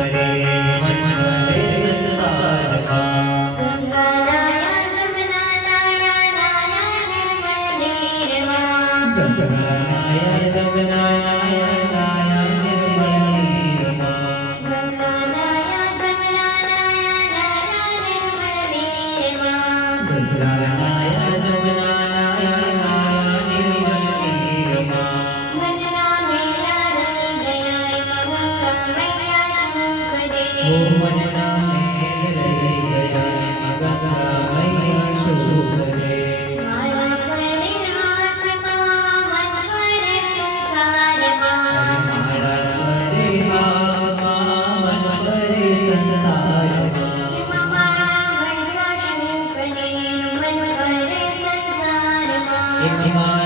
કરે મન ફરે સંસારમાં ગંગાનાયા જમનાનાયા નાયા નિર્મળ નીરમાં ગંગાનાયા જમનાનાયા નાયા નિર્મળ નીરમાં ગંગાનાયા જમનાનાયા નાયા નિર્મળ નીરમાં ગંગાનાયા જમનાનાયા નાયા નિર્મળ નીરમાં મનના મેલા રહી ગયા એમાં ગંગા મૈયા શું કરે ઓ મનના મેલ રહી ગયા ગંગા મૈયા શું કરે માળા ફરે હાથમાં મન ફરે સંસારમાં માળા ફરે હાથમાં મન ફરે સંસારમાં એમાં માળા મણકા શું કરે મન ફરે સંસારમાં એમાં